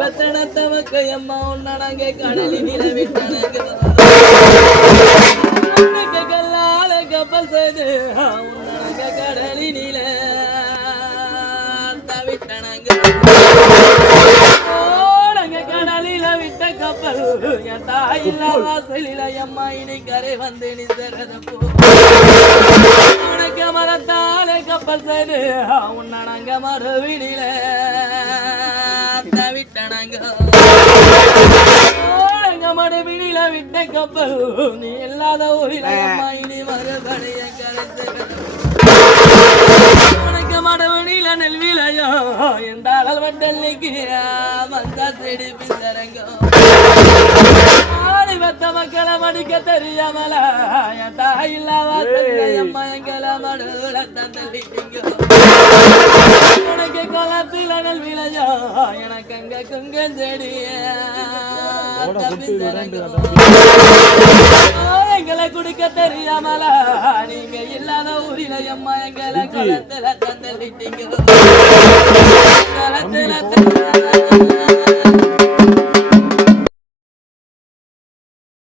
பத்தனத்தவக்கு அம்மா உன்னடங்க கடலில் நிலவிட்டனங்க கல்லால கப்பல் செய்து உன்னடங்க கடலினில தவிட்டனங்க கடலில விட்ட கப்பல் என் தாயில்ல வாசலில அம்மா இனி கரை வந்து நிசரதப்போ உனக்கு மரத்தாலே கப்பல் செய்து உன்னடங்க மறுவினில தவிட்டனங்க மறுவினில விட்ட கப்பல் நீ இல்லாத ஊரில அம்மா இனி மறுபடிய கரை உனக்கு மறுவினில நெல்விலையோ எந்த அளவு வட்டல்லிக்கு மந்தா செடி பிசரங்க ஆடிவத்த மக்களை மடிக்க தெரியாமல என் தாயில்லா வாசல்ல அம்மா எங்களை மடுல தந்தளிங்க உனக்கு குளத்தில நெல் விளையோ எனக்கு அங்க குங்கம் செடிய எங்களை குடிக்க தெரியாமல நீங்க இல்லாத ஊரில அம்மா எங்களை குளத்துல தந்தளிட்டீங்க